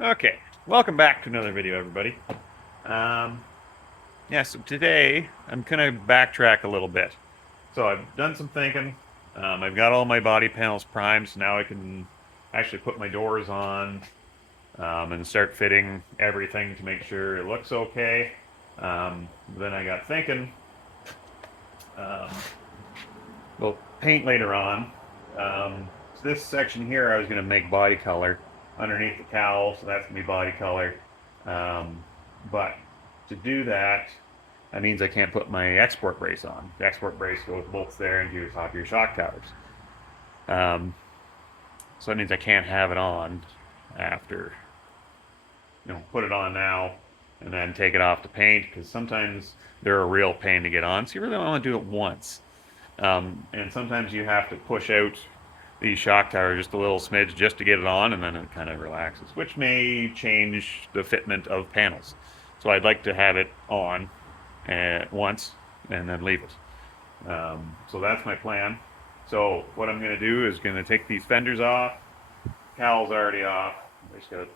Okay, welcome back to another video, everybody. So today I'm gonna backtrack a little bit. So I've done some thinking. I've got all my body panels primed, so now I can actually put my doors on and start fitting everything to make sure it looks okay. Then I got thinking, um, we'll paint later on. This section here I was gonna make body color underneath the cowl, so that's gonna be body color. Um, but to do that, that means I can't put my export brace on. The export brace goes bolts there into the top of your shock towers. So that means I can't have it on after, put it on now and then take it off to paint, because sometimes they're a real pain to get on. So you really want to do it once. And sometimes you have to push out the shock tower just a little smidge just to get it on, and then it kind of relaxes, which may change the fitment of panels. So I'd like to have it on once and then leave it. So that's my plan. So what I'm going to do is going to take these fenders off. Cowl's already off. I just got to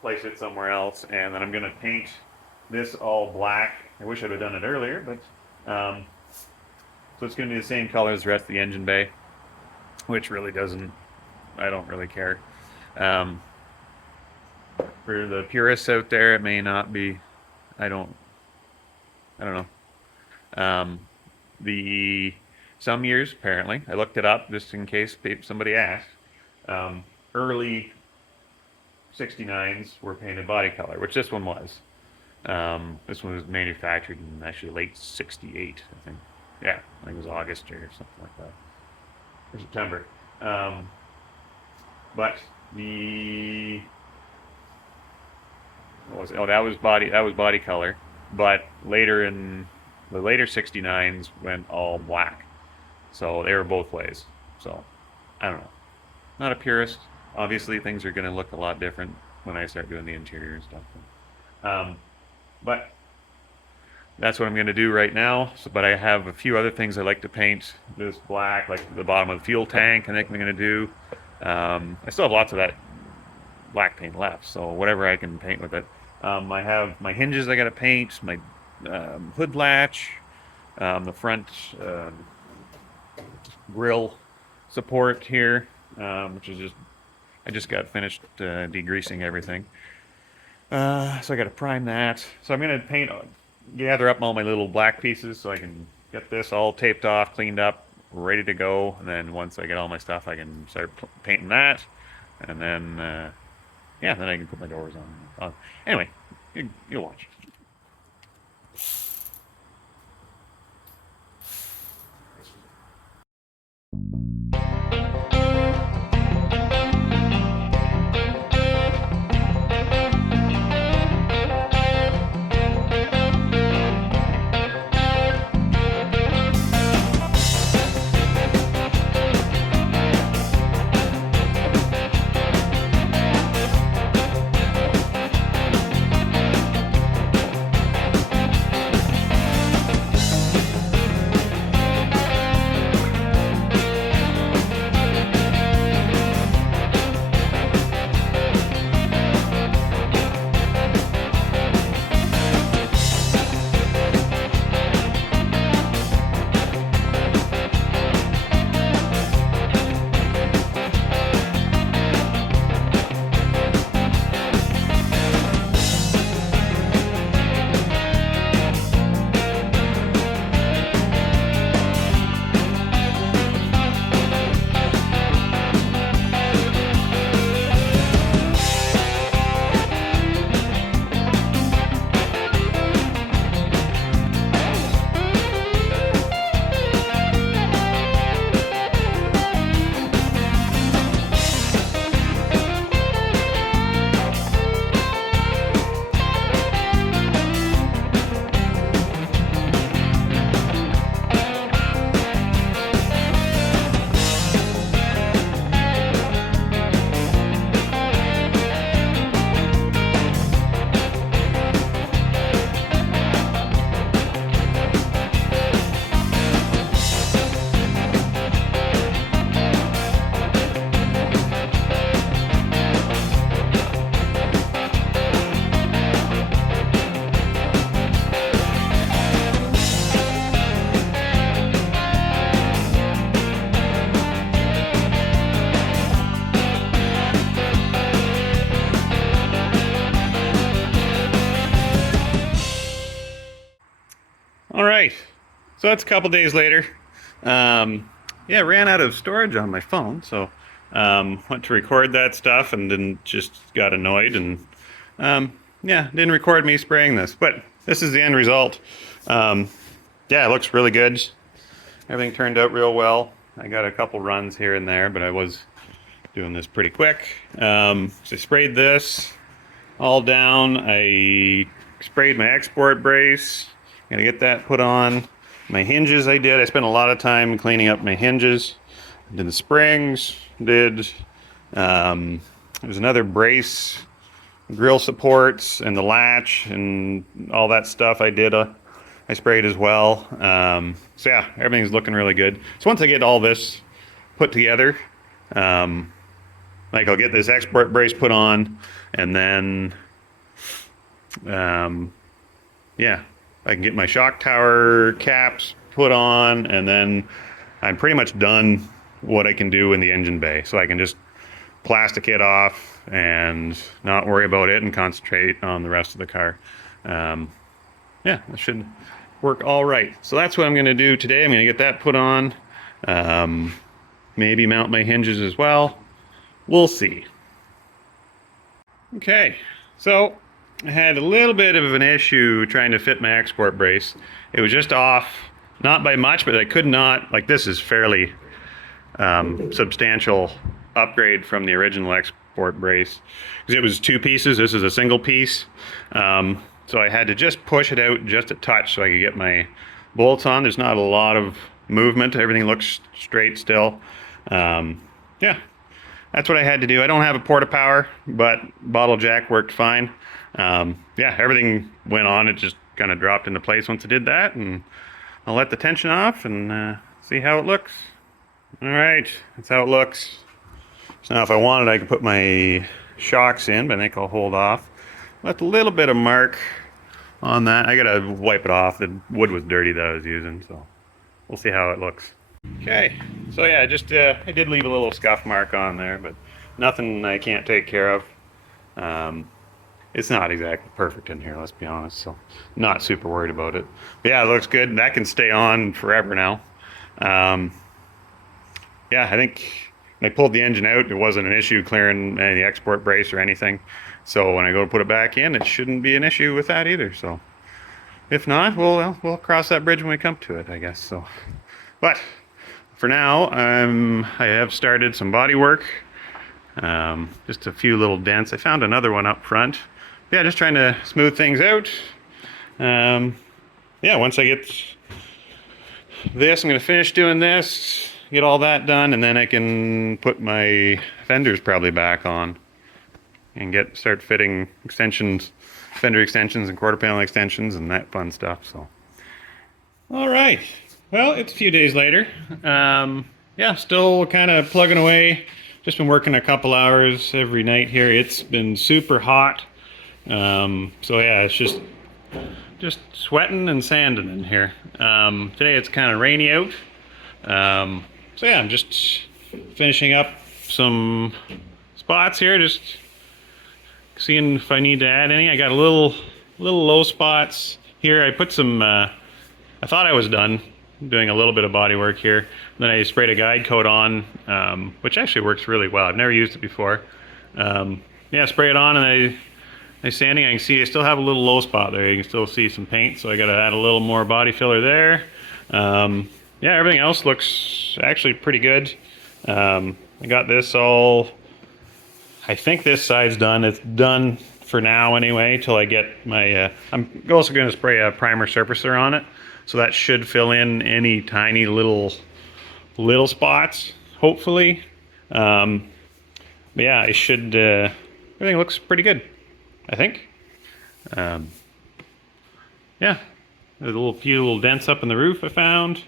place it somewhere else, and then I'm going to paint this all black. I wish I'd have done it earlier, but so it's going to be the same color as the rest of the engine bay, which really doesn't, I don't really care. For the purists out there, it may not be, I don't know. Some years, apparently, I looked it up just in case somebody asked, early 69s were painted body color, which this one was. This one was manufactured in actually late 68, I think. Yeah, I think it was August or something like that. Or September. But the what was it? Oh, that was body color. But later in the later 69s went all black. So they were both ways. So I don't know. Not a purist. Obviously things are going to look a lot different when I start doing the interior and stuff. But that's what I'm going to do right now. So, but I have a few other things I like to paint this black, like the bottom of the fuel tank, I think I'm going to do. I still have lots of that black paint left, so whatever I can paint with it. I have my hinges I got to paint, my hood latch, the front grill support here, which is I just got finished degreasing everything. So I got to prime that. So I'm going to gather up all my little black pieces so I can get this all taped off, cleaned up, ready to go. And then once I get all my stuff, I can start painting that. And then, then I can put my doors on. Anyway, you'll watch. right, so that's a couple days later. Yeah, ran out of storage on my phone, so went to record that stuff and then just got annoyed and yeah, didn't record me spraying this. But this is the end result. Yeah, it looks really good. Everything turned out real well. I got a couple runs here and there, but I was doing this pretty quick. So I sprayed this all down. I sprayed my export brace. Gotta get that put on. My hinges I did. I spent a lot of time cleaning up my hinges. Did the springs. Did there's another brace, grill supports, and the latch and all that stuff I did. I sprayed as well. So yeah, everything's looking really good. So once I get all this put together, like I'll get this export brace put on, and then yeah, I can get my shock tower caps put on, and then I'm pretty much done what I can do in the engine bay. So I can just plastic it off and not worry about it and concentrate on the rest of the car. Yeah, that should work all right. So that's what I'm going to do today. I'm going to get that put on. Maybe mount my hinges as well. We'll see. Okay, so I had a little bit of an issue trying to fit my export brace. It was just off, not by much, but I could not, like this is fairly substantial upgrade from the original export brace. Because it was two pieces, this is a single piece. So I had to just push it out just a touch so I could get my bolts on. There's not a lot of movement, everything looks straight still. Yeah, that's what I had to do. I don't have a porta power, but bottle jack worked fine. Yeah, everything went on. It just kind of dropped into place once I did that, and I'll let the tension off and see how it looks. All right, that's how it looks. So now if I wanted, I could put my shocks in, but I think I'll hold off. Left a little bit of mark on that. I gotta wipe it off. The wood was dirty that I was using, so we'll see how it looks. Okay, so yeah, just I did leave a little scuff mark on there, but nothing I can't take care of. It's not exactly perfect in here, let's be honest, so not super worried about it. But yeah, it looks good. That can stay on forever now. Yeah, I think when I pulled the engine out, it wasn't an issue clearing any export brace or anything. So when I go to put it back in, it shouldn't be an issue with that either. So if not, we'll cross that bridge when we come to it, I guess. So, but for now, I have started some body work. Just a few little dents. I found another one up front. Yeah, just trying to smooth things out. Yeah, once I get this, I'm going to finish doing this, get all that done, and then I can put my fenders probably back on and start fitting extensions, fender extensions and quarter panel extensions and that fun stuff. So, all right. Well, it's a few days later. Yeah, still kind of plugging away. Just been working a couple hours every night here. It's been super hot. So yeah, it's just sweating and sanding in here. Today it's kind of rainy out. So yeah, I'm just finishing up some spots here, just seeing if I need to add any. I got a little low spots here. I put some, I thought I was done doing a little bit of body work here. Then I sprayed a guide coat on, which actually works really well. I've never used it before. Yeah, spray it on and I sanding. I can see I still have a little low spot there. You can still see some paint, so I got to add a little more body filler there. Yeah, everything else looks actually pretty good. I got this all, I think this side's done. It's done for now anyway, till I get my, I'm also going to spray a primer surfacer on it. So that should fill in any tiny little spots, hopefully. But yeah, it should, everything looks pretty good, I think. Yeah, there's a few little dents up in the roof I found.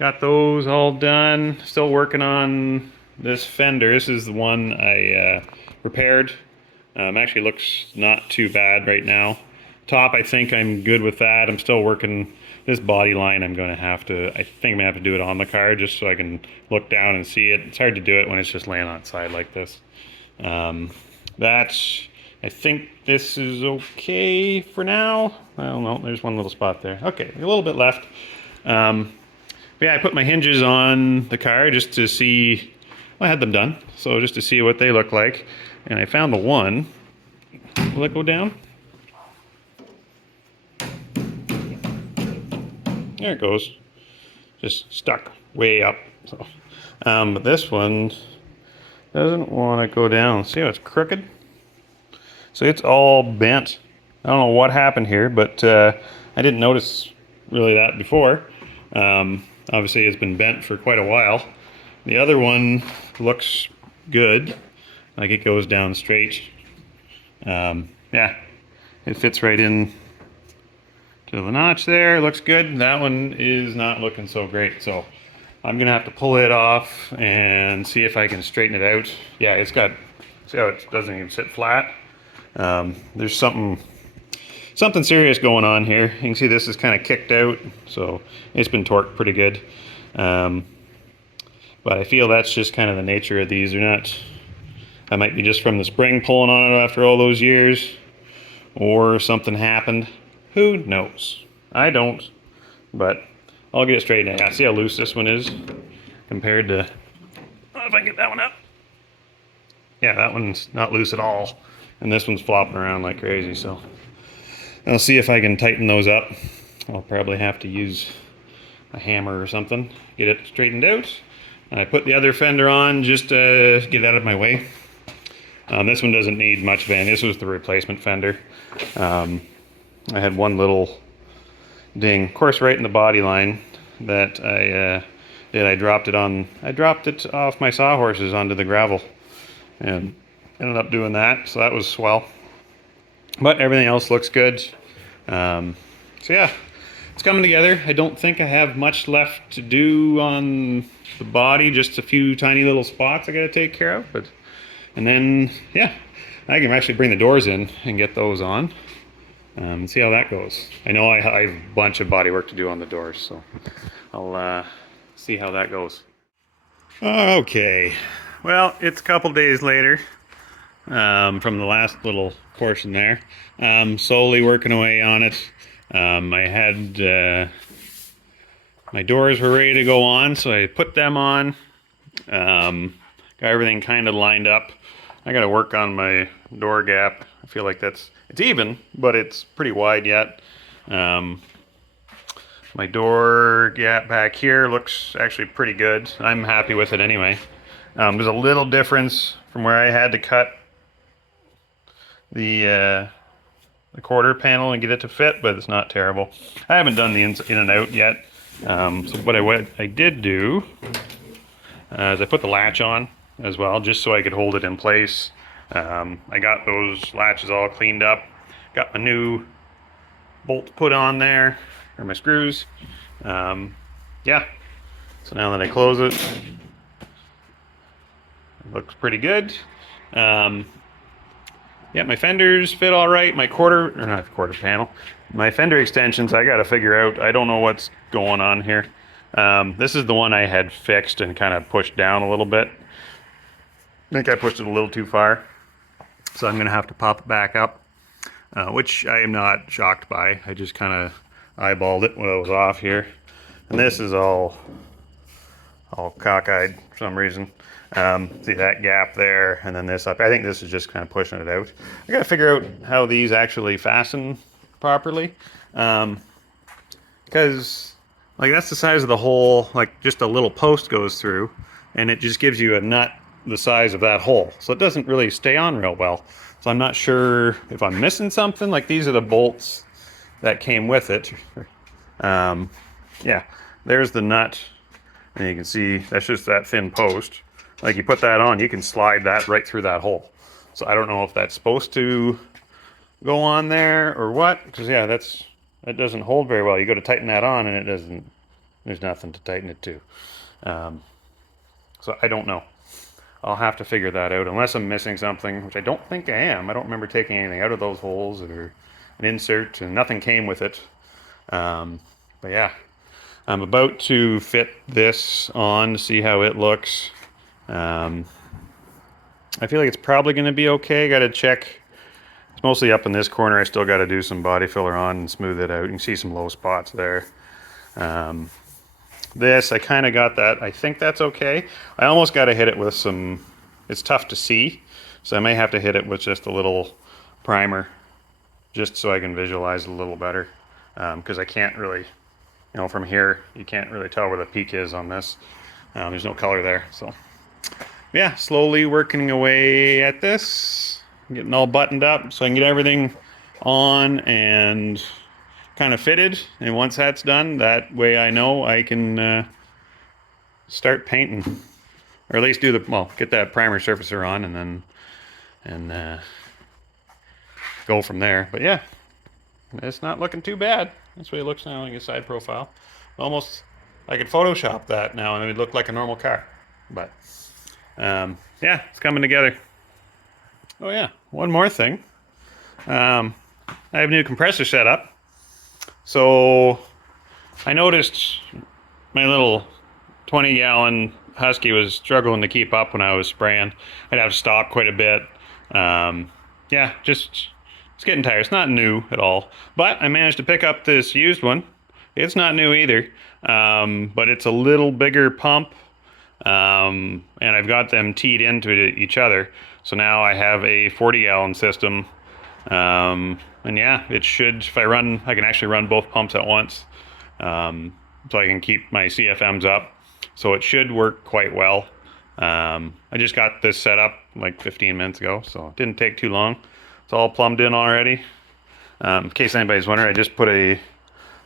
Got those all done. Still working on this fender. This is the one I repaired. Actually looks not too bad right now. Top, I think I'm good with that. I'm still working this body line. I think I'm gonna have to do it on the car just so I can look down and see it. It's hard to do it when it's just laying on its side like this. That, I think this is okay for now. Well, no, there's one little spot there. Okay, a little bit left. But yeah, I put my hinges on the car just to see, well, I had them done, so just to see what they look like. And I found the one. Will it go down? There it goes. Just stuck way up. So, but this one doesn't want to go down. See how it's crooked? So it's all bent. I don't know what happened here, but I didn't notice really that before. Obviously it's been bent for quite a while. The other one looks good. Like it goes down straight. Yeah, it fits right in to the notch there. It looks good. That one is not looking so great. So I'm gonna have to pull it off and see if I can straighten it out. Yeah, it's got, see how it doesn't even sit flat? There's something serious going on here. You can see this is kind of kicked out, so it's been torqued pretty good. But I feel that's just kind of the nature of these. They're not, that might be just from the spring pulling on it after all those years, or something happened. Who knows? I don't, but I'll get it straightened out. See how loose this one is compared to, oh, if I can get that one up. Yeah, that one's not loose at all. And this one's flopping around like crazy, so I'll see if I can tighten those up. I'll probably have to use a hammer or something, get it straightened out. And I put the other fender on just to get out of my way. This one doesn't need much of anything. This was the replacement fender. I had one little ding, of course, right in the body line that I did. I dropped it off my sawhorses onto the gravel and ended up doing that, so that was swell. But everything else looks good. So yeah, it's coming together. I don't think I have much left to do on the body, just a few tiny little spots I gotta take care of. And then, yeah, I can actually bring the doors in and get those on. And see how that goes. I know I have a bunch of body work to do on the doors, so I'll see how that goes. Okay, well, it's a couple days later from the last little portion there. Slowly working away on it. I had my doors were ready to go on, so I put them on. Got everything kind of lined up. I got to work on my door gap. I feel like it's even, but it's pretty wide yet. My door gap back here looks actually pretty good. I'm happy with it anyway. There's a little difference from where I had to cut the quarter panel and get it to fit, but it's not terrible. I haven't done the in and out yet. So what I did do is I put the latch on as well, just so I could hold it in place. I got those latches all cleaned up, got my new bolt put on there, or my screws. Yeah, so now that I close it, it looks pretty good. Yeah, my fenders fit all right. My not quarter panel, my fender extensions, I got to figure out. I don't know what's going on here. This is the one I had fixed and kind of pushed down a little bit. I think I pushed it a little too far, so I'm going to have to pop it back up, which I am not shocked by. I just kind of eyeballed it when I was off here. And this is all cockeyed for some reason. See that gap there, and then this up. I think this is just kind of pushing it out. I got to figure out how these actually fasten properly, because like that's the size of the hole. Like just a little post goes through, and it just gives you a nut the size of that hole, so it doesn't really stay on real well. So I'm not sure if I'm missing something. Like these are the bolts that came with it. Yeah, there's the nut, and you can see that's just that thin post. Like you put that on, you can slide that right through that hole. So I don't know if that's supposed to go on there or what, because yeah, that doesn't hold very well. You go to tighten that on and it doesn't, there's nothing to tighten it to. So I don't know. I'll have to figure that out, unless I'm missing something, which I don't think I am. I don't remember taking anything out of those holes or an insert, and nothing came with it. But yeah, I'm about to fit this on to see how it looks. I feel like it's probably going to be okay. Got to check It's mostly up in this corner. I still got to do some body filler on and smooth it out. You can see some low spots there. This, I kind of got that. I think that's okay. I almost got to hit it with some, it's tough to see, so I may have to hit it with just a little primer, just so I can visualize it a little better. Because I can't really, from here, you can't really tell where the peak is on this. There's no color there, so. Yeah, slowly working away at this, getting all buttoned up so I can get everything on and kind of fitted. And once that's done, that way I know I can start painting, or at least do get that primer surfacer on, and then go from there. But yeah, it's not looking too bad. That's what it looks now, like a side profile. Almost, I could Photoshop that now and it would look like a normal car. But yeah, it's coming together. Oh yeah, one more thing. I have a new compressor set up. So I noticed my little 20-gallon Husky was struggling to keep up when I was spraying. I'd have to stop quite a bit. Yeah, it's getting tired. It's not new at all. But I managed to pick up this used one. It's not new either, but it's a little bigger pump. And I've got them teed into each other. So now I have a 40-gallon system. And yeah, it should, if I can actually run both pumps at once. So I can keep my CFMs up. So it should work quite well. I just got this set up like 15 minutes ago, so it didn't take too long. It's all plumbed in already. In case anybody's wondering, I just put a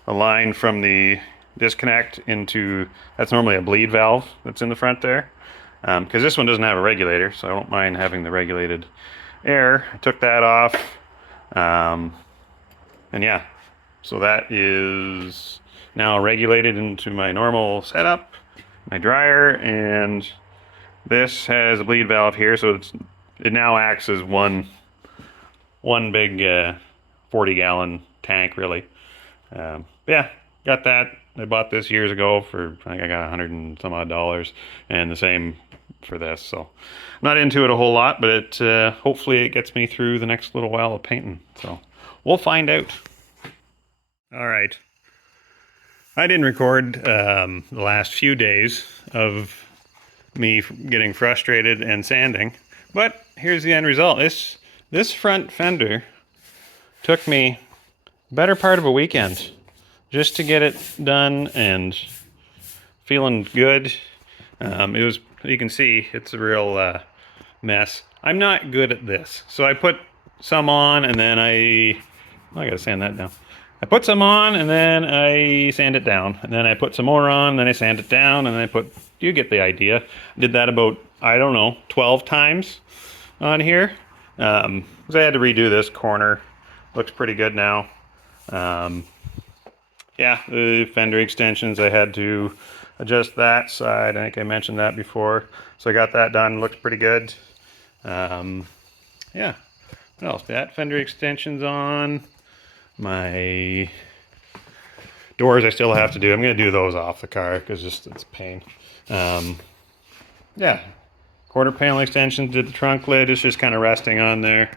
line from the disconnect into, that's normally a bleed valve that's in the front there. Because this one doesn't have a regulator, so I don't mind having the regulated air. I took that off. And yeah, so that is now regulated into my normal setup, my dryer, and this has a bleed valve here, so it now acts as one big 40-gallon tank, really. Yeah, got that. I bought this years ago for, I think I got $100 and some odd, and the same for this. So I'm not into it a whole lot, but hopefully it gets me through the next little while of painting. So we'll find out. All right. I didn't record the last few days of me getting frustrated and sanding, but here's the end result. This front fender took me better part of a weekend just to get it done and feeling good. It was, you can see, it's a real mess. I'm not good at this, so I put some on and then I gotta sand that down. I put some on and then I sand it down, and then I put some more on, then I sand it down, and then you get the idea. I did that about, I don't know, 12 times on here. Because I had to redo this corner. Looks pretty good now. Yeah, the fender extensions, I had to adjust that side. I think I mentioned that before. So I got that done, looks pretty good. Yeah, what else? That fender extensions on. My doors I still have to do. I'm going to do those off the car because it's a pain. Yeah, quarter panel extensions, did the trunk lid. It's just kind of resting on there.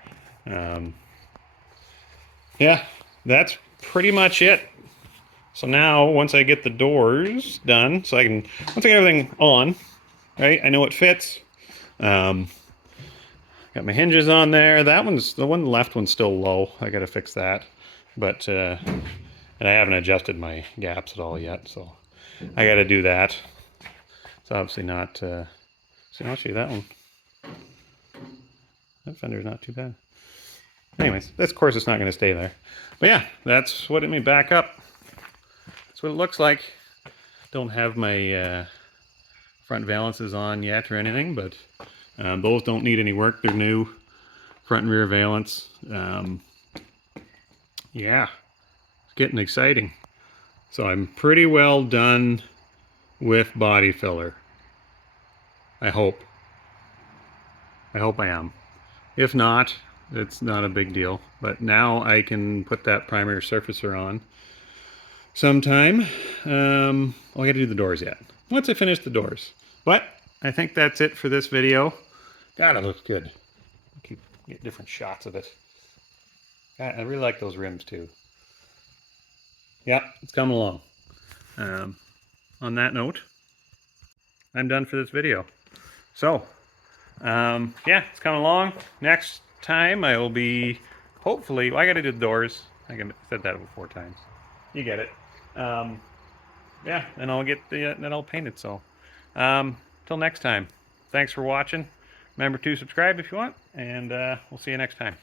Yeah, that's pretty much it. So now, once I get the doors done, once I get everything on, right, I know it fits. Got my hinges on there. The left one's still low. I got to fix that. But, and I haven't adjusted my gaps at all yet, so I got to do that. It's obviously not, so I'll show you that one. That fender's not too bad. Anyways, this course is not going to stay there. But yeah, that's what it made back up. That's what it looks like. Don't have my front valances on yet or anything, but those don't need any work. They're new. Front and rear valance. Yeah, it's getting exciting. So I'm pretty well done with body filler. I hope. I hope I am. If not, it's not a big deal. But now I can put that primer surfacer on sometime. I gotta do the doors yet. Once I finish the doors. But I think that's it for this video. God, it looks good. Get different shots of it. I really like those rims too. Yeah, it's coming along. Um, on that note, I'm done for this video. So, yeah, it's coming along. Next time I will be, hopefully, well, I got to do the doors. I said that 4 times. You get it. Um, yeah, and I'll get then I'll paint it. So, till next time. Thanks for watching. Remember to subscribe if you want, and we'll see you next time.